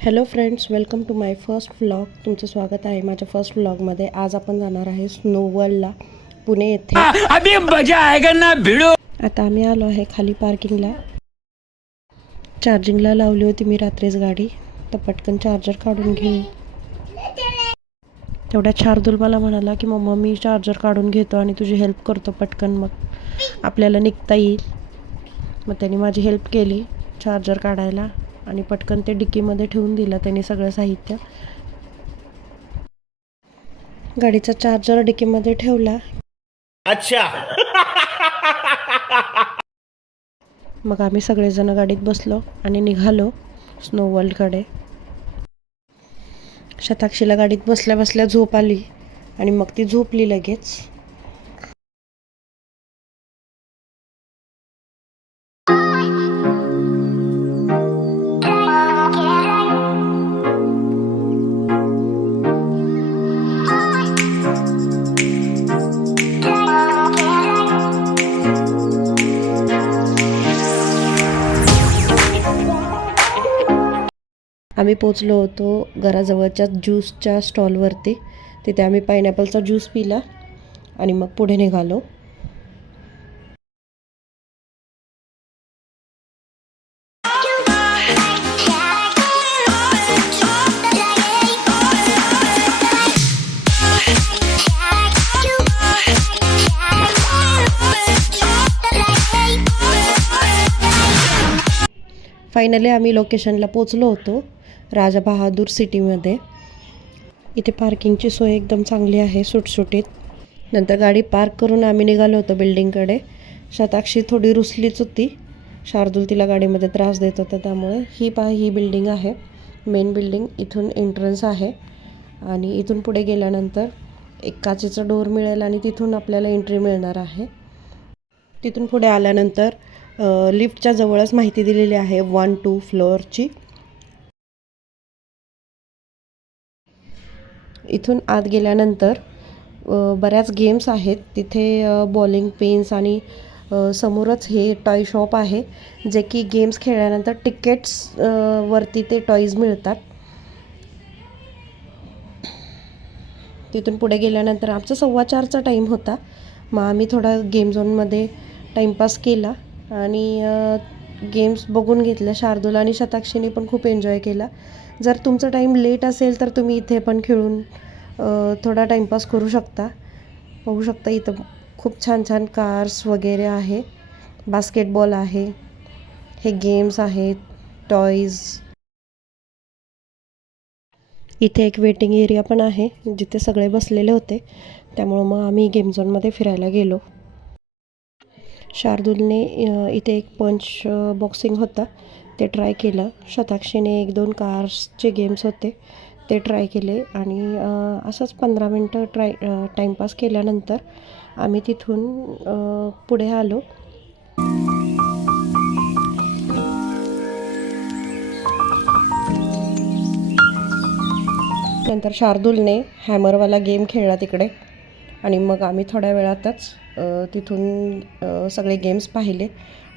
Hello friends, welcome to my first vlog. तुमचं स्वागत आहे माझ्या फर्स्ट व्लॉगमध्ये. आज आपण जाणार आहे स्नो वर्ल्डला, पुणे येथे. अभी मजा आएगा ना भिड़ो. आता आम्ही आलो आहे खाली पार्किंगला. चार्जिंगला लावली होती मी रात्रीच गाडी, तर पटकन चार्जर काढून घेऊ. तेवढ्या शार्दूल मला म्हणाला की मम्मा मी चार्जर काढून घेतो आणि तुझी हेल्प करतो पटकन, मग आपल्याला निघता येईल. मग त्यांनी माझी हेल्प केली चार्जर काढायला आणि पटकन ते डिक्कीमध्ये ठेवून दिलं त्यांनी सगळं साहित्य. गाडीचा चार्जर डिक्कीमध्ये ठेवला. अच्छा. मग आम्ही सगळेजण गाडीत बसलो आणि निघालो स्नो वर्ल्डकडे. शताक्षीला गाडीत बसल्या बसल्या झोप आली आणि मग ती झोपली लगेच. आम्ही पोचलो होतो घराजवळच्या ज्यूसच्या स्टॉलवरती. तिथे आम्ही पायनॅपलचा ज्यूस पिला आणि मग पुढे निघालो. फायनली आम्ही लोकेशनला पोचलो होतो, राजा बहादूर सिटीमध्ये. इथे पार्किंगची सोय एकदम चांगली आहे, सुटसुटीत. नंतर गाडी पार्क करून आम्ही निघालो होतो बिल्डिंगकडे. शताक्षी थोडी रुसलीच होती, शार्दूल तिला गाडीमध्ये त्रास देत होता, त्यामुळे ही बिल्डिंग आहे मेन बिल्डिंग. इथून एंट्रन्स आहे आणि इथून पुढे गेल्यानंतर एक काचेचा डोर मिळेल आणि तिथून आपल्याला एंट्री मिळणार आहे. तिथून पुढे आल्यानंतर लिफ्टच्या जवळच माहिती दिलेली आहे 1-2 फ्लोअरची. इथून आत गेल्यानंतर बऱ्याच गेम्स आहेत तिथे. बॉलिंग पिन्स आणि समोरच हे टॉय शॉप आहे, जे की गेम्स खेळल्यानंतर तिकीट्स वरती ते टॉईज मिळतात. तिथून पुढे गेल्यानंतर आमचा 4:15चा टाईम होता. मग आम्ही थोडा गेम झोनमध्ये टाईमपास केला आणि गेम्स बघून घेतल्या. शार्दूल आणि शताक्षीने पण खूप एन्जॉय केला. जर तुमचा टाईम लेट असेल तर तुम्ही इथे पण खेळून थोडा टाईमपास करू शकता. बघू शकता इथं खूप छान छान कार्स वगैरे आहे, बास्केटबॉल आहे, हे गेम्स आहेत, टॉईज. इथे एक वेटिंग एरिया पण आहे जिथे सगळे बसलेले होते, त्यामुळं मग आम्ही गेम झोनमध्ये फिरायला गेलो. शार्दूलने इथे एक पंच बॉक्सिंग होता ते ट्राय केलं. शताक्षीने 1-2 कार्सचे गेम्स होते ते ट्राय केले आणि असंच 15 मिनटं टाईमपास केल्यानंतर आम्ही तिथून पुढे आलो. नंतर शार्दूलने हॅमरवाला गेम खेळला तिकडे आणि मग आम्ही थोड्या वेळातच तिथून सगळे गेम्स पाहिले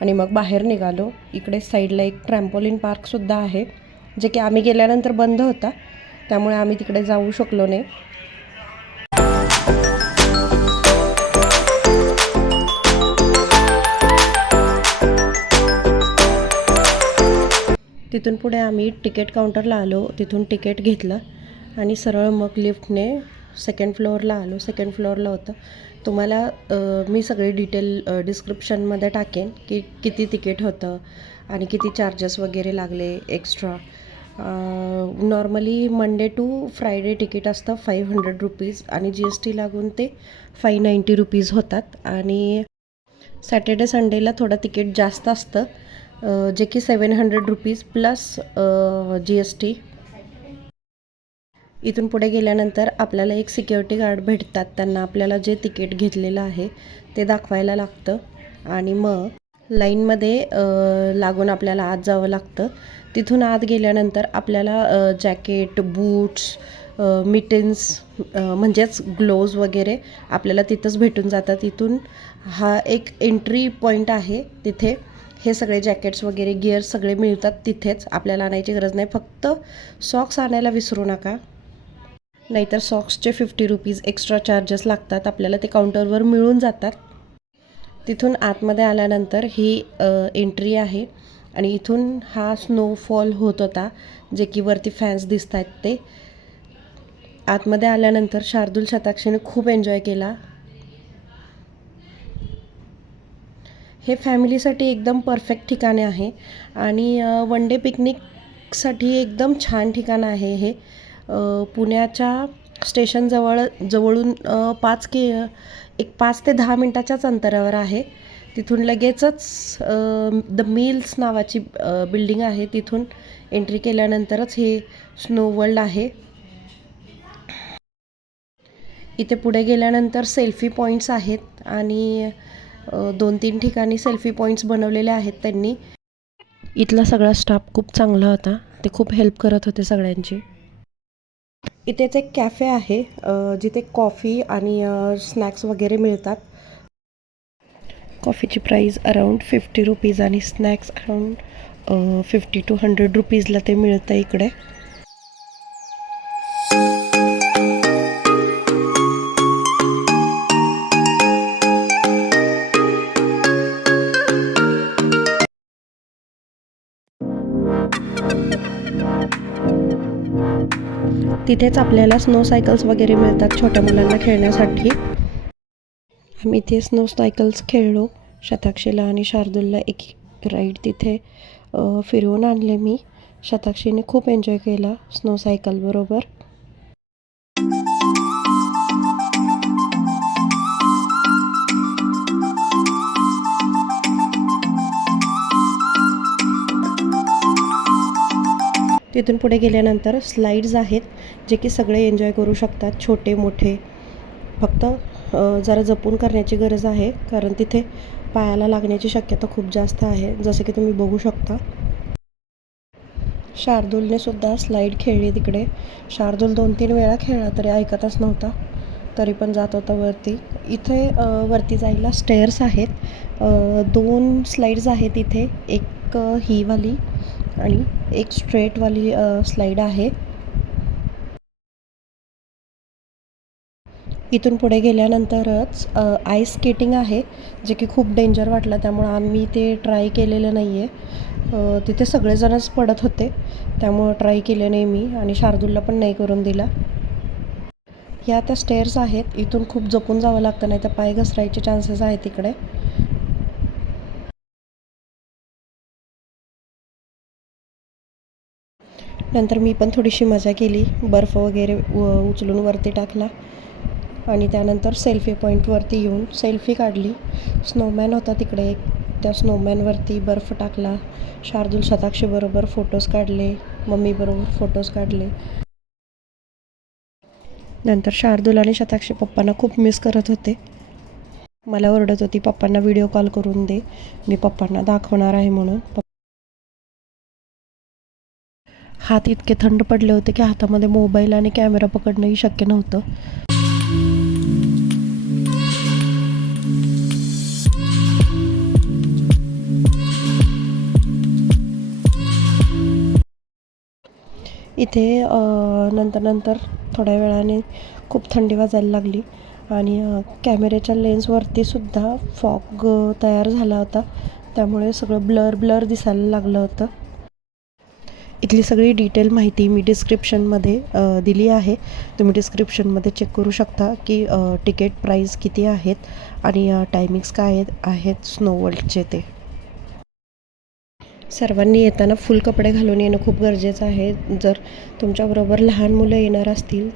आणि मग बाहेर निघालो. इकडे साईडला एक ट्रॅम्पोलिन पार्कसुद्धा आहे, जे की आम्ही गेल्यानंतर बंद होता, त्यामुळे आम्ही तिकडे जाऊ शकलो नाही. तिथून पुढे आम्ही तिकीट काउंटरला आलो. तिथून तिकीट घेतलं आणि सरळ मग लिफ्टने सेकंड फ्लोअरला आलो. सेकंड फ्लोअरला होतं. तुम्हाला मी सगळे डिटेल डिस्क्रिप्शनमध्ये टाकेन की किती तिकीट होतं आणि किती चार्जेस वगैरे लागले extra. Normally Monday to Friday ticket असतं 500 रुपीज आणि GST लागून ते 590 रुपीज होतात. आणि सॅटर्डे संडेला थोडं तिकीट जास्त असतं, जे की 700 रुपीज प्लस GST. इथून पुढे गेल्यानंतर आपल्याला एक सिक्युरिटी गार्ड भेटतात, त्यांना आपल्याला जे तिकीट घेतलेलं आहे ते दाखवायला लागतं आणि मग लाईनमध्ये लागून आपल्याला आत जावं लागतं. तिथून आत गेल्यानंतर आपल्याला जॅकेट, बूट्स, मिटन्स म्हणजेच ग्लोव्ज वगैरे आपल्याला तिथंच भेटून जातात. इथून हा एक एंट्री पॉईंट आहे. तिथे हे सगळे जॅकेट्स वगैरे गिअर सगळे मिळतात तिथेच, आपल्याला आणायची गरज नाही. फक्त सॉक्स आणायला विसरू नका, नाहीतर सॉक्सचे 50 रुपीज एक्स्ट्रा चार्जेस लागतात. आपल्याला ते काउंटरवर मिळून जातात. तिथून आतमध्ये आल्यानंतर ही एंट्री आहे आणि इथून हा स्नोफॉल होत होता, जे की वरती फॅन्स दिसत आहेत ते. आतमध्ये आल्यानंतर शार्दूल शताक्षीने खूप एन्जॉय केला. हे फॅमिलीसाठी एकदम परफेक्ट ठिकाण आहे आणि वन डे पिकनिकसाठी एकदम छान ठिकाण आहे हे. पुण्याच्या जवळून 5 ते 10 मिनटाच्याच अंतरावर आहे. तिथून लगेचच द मिल्स नावाची बिल्डिंग आहे, तिथून एंट्री केल्यानंतरच हे स्नो वर्ल्ड आहे. इथे पुढे गेल्यानंतर सेल्फी पॉईंट्स आहेत आणि 2-3 ठिकाणी सेल्फी पॉईंट्स बनवलेले आहेत त्यांनी. इथला सगळा स्टाफ खूप चांगला होता, ते खूप हेल्प करत होते सगळ्यांची. इथेच एक कॅफे आहे जिथे कॉफी आणि स्नॅक्स वगैरे मिळतात. कॉफीची प्राईस अराऊंड 50 रुपीज आणि स्नॅक्स अराऊंड 50 to 100 रुपीजला ते मिळतं इकडे. तिथेच आपल्याला स्नो सायकल्स वगैरे मिळतात छोट्या मुलांना खेळण्यासाठी. आम्ही इथे स्नो सायकल्स खेळलो. शताक्षीला आणि शार्दूलला एक राईड तिथे फिरवून आणले मी. शताक्षीने खूप एन्जॉय केला स्नो सायकल बरोबर. तिथून पुढे गेल्यानंतर स्लाईड्स आहेत जे की सगळे एन्जॉय करू शकतात, छोटे मोठे. फक्त जरा जपून करण्याची गरज आहे, कारण तिथे पायाला लागण्याची शक्यता खूप जास्त आहे, जसं की तुम्ही बघू शकता. शार्दूलने सुद्धा स्लाईड खेळली तिकडे. शार्दूल 2-3 वेळा खेळला तरी ऐकतच नव्हता, तरी पण जात होता वरती. इथे वरती जायला स्टेअर्स आहेत. 2 स्लाईड्स आहेत इथे, एक ही वाली आणि एक स्ट्रेटवाली स्लाईड आहे. इथून पुढे गेल्यानंतरच आईस स्केटिंग आहे, जे की खूप डेंजर वाटलं, त्यामुळं आम्ही ते ट्राय केलेलं नाही आहे. तिथे सगळेजणच पडत होते, त्यामुळं ट्राय केलं नाही मी आणि शार्दूलला पण नाही करून दिला. ह्या त्या स्टेअर्स आहेत, इथून खूप जपून जावं लागतं, नाही तर पाय घसरायचे चान्सेस आहेत तिकडे. नंतर मी पण थोडीशी मजा केली, बर्फ वगैरे उचलून वरती टाकला आणि त्यानंतर सेल्फी पॉईंटवरती येऊन सेल्फी काढली. स्नोमॅन होता तिकडे एक, त्या स्नोमॅनवरती बर्फ टाकला. शार्दूल शताक्षीबरोबर फोटोज काढले, मम्मीबरोबर फोटोज काढले. नंतर शार्दूल आणि शताक्षी पप्पांना खूप मिस करत होते. मला ओरडत होती, पप्पांना व्हिडिओ कॉल करून दे, मी पप्पांना दाखवणार आहे म्हणून. हात इतके थंड पडले होते की हातामध्ये मोबाईल आणि कॅमेरा पकडणंही शक्य नव्हतं. इथे नंतर थोड्या वेळाने खूप थंडी वाजायला लागली आणि कॅमेऱ्याच्या लेन्सवरती सुद्धा फॉग तयार झाला होता, त्यामुळे सगळं ब्लर दिसायला लागलं होतं. इथली सगळी डिटेल माहिती मी डिस्क्रिप्शनमध्ये दिली आहे. तुम्ही डिस्क्रिप्शनमध्ये चेक करू शकता की तिकीट प्राईस किती आहेत आणि टायमिंग्स काय आहेत स्नो वर्ल्डचे ते. सर्वांनी येताना फुल कपडे घालून येणं खूप गरजेचं आहे. जर तुमच्याबरोबर लहान मुलं येणार असतील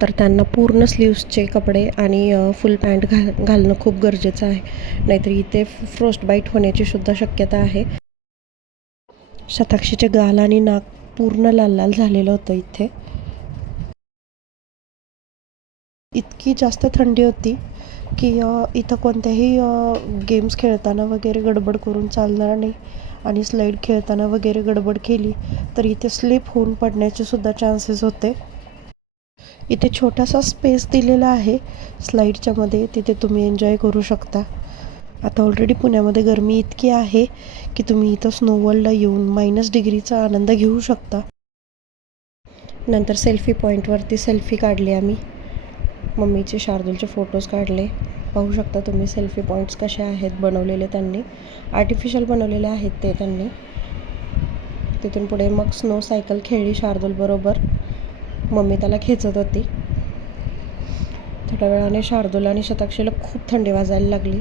तर त्यांना पूर्ण स्लीव्सचे कपडे आणि फुल पॅन्ट घालणं खूप गरजेचं आहे, नाहीतर इथे फ्रोस्ट बाईट होण्याची सुद्धा शक्यता आहे. शताक्षीचे गाल आणि नाक पूर्ण लाल झालेलं होतं इथे. इतकी जास्त थंडी होती की इथं कोणत्याही गेम्स खेळताना वगैरे गडबड करून चालणार नाही आणि स्लाईड खेळताना वगैरे गडबड केली तर इथे स्लिप होऊन पडण्याचे सुद्धा चान्सेस होते. इथे छोटासा स्पेस दिलेला आहे स्लाईडच्या मध्ये, तिथे तुम्ही एन्जॉय करू शकता. आता ऑलरेडी पुण्यामध्ये गरमी इतकी आहे की तुम्ही इथं स्नो वर्ल्डला येऊन -डिग्रीचा आनंद घेऊ शकता. नंतर सेल्फी पॉईंटवरती सेल्फी काढली आम्ही. मम्मीचे शार्दूलचे फोटोज काढले. पाहू शकता तुम्ही सेल्फी पॉईंट्स कसे आहेत बनवलेले त्यांनी. आर्टिफिशियल बनवलेले आहेत ते त्यांनी. तिथून पुढे मग स्नो सायकल खेळली शार्दूलबरोबर. मम्मी त्याला खेचत होती. थोड्या वेळाने शार्दूल आणि शताक्षीला खूप थंडी वाजायला लागली.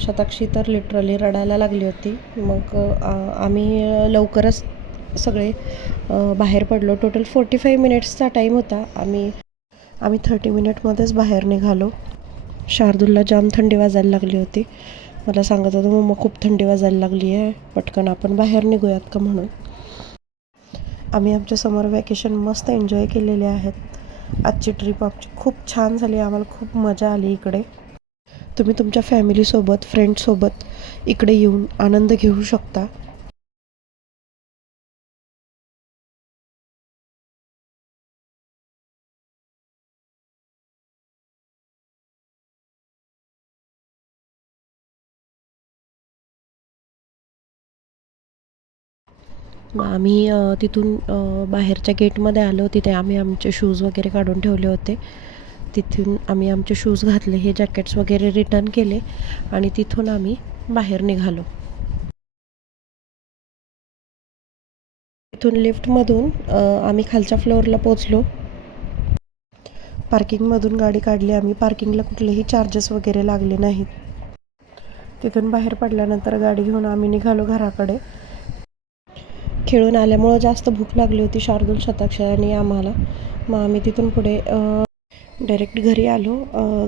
शताक्षी तर लिटरली रडायला लागली होती. मग आम्ही लवकरच सगळे बाहेर पडलो. टोटल 45 मिनिट्सचा टाईम होता. आम्ही 30 मिनिटमध्येच बाहेर निघालो. शार्दूलला जाम थंडी वाजायला लागली होती. मला सांगत होतं मम्मा खूप थंडी वाजायला लागली आहे, पटकन आपण बाहेर निघूयात का म्हणून. आम्ही आमचे समर वॅकेशन मस्त एन्जॉय केलेले आहेत. आजची ट्रिप आमची खूप छान झाली. आम्हाला खूप मजा आली इकडे. तुम्ही तुमच्या फॅमिलीसोबत फ्रेंड्ससोबत इकडे येऊन आनंद घेऊ शकता. मग आम्ही तिथून बाहेरच्या गेटमध्ये आलो. तिथे आम्ही आमचे शूज वगैरे काढून ठेवले होते. तिथून आम्ही आमचे शूज घातले, हे जॅकेट्स वगैरे रिटर्न केले आणि तिथून आम्ही बाहेर निघालो. तिथून लिफ्टमधून आम्ही खालच्या फ्लोअरला पोचलो. पार्किंगमधून गाडी काढली आम्ही. पार्किंगला कुठलेही चार्जेस वगैरे लागले नाहीत. तिथून बाहेर पडल्यानंतर गाडी घेऊन आम्ही निघालो घराकडे. खेळून आल्यामुळं जास्त भूक लागली होती शार्दूल, शताक्षी आणि आम्हाला. मग आम्ही तिथून पुढे डायरेक्ट घरी आलो.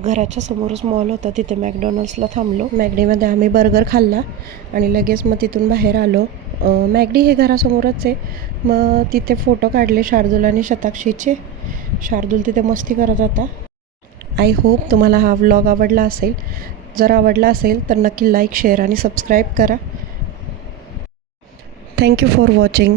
घराच्या समोरच मॉल होता, तिथे मॅकडॉनल्ड्सला थांबलो. मॅगडीमध्ये आम्ही बर्गर खाल्ला आणि लगेच मग तिथून बाहेर आलो. मॅगडी हे घरासमोरच आहे. मग तिथे फोटो काढले शार्दूल आणि शताक्षीचे. शार्दूल तिथे मस्ती करत होता. आय होप तुम्हाला हा व्लॉग आवडला असेल. जर आवडला असेल तर नक्की लाईक, शेअर आणि सबस्क्राईब करा. Thank you for watching.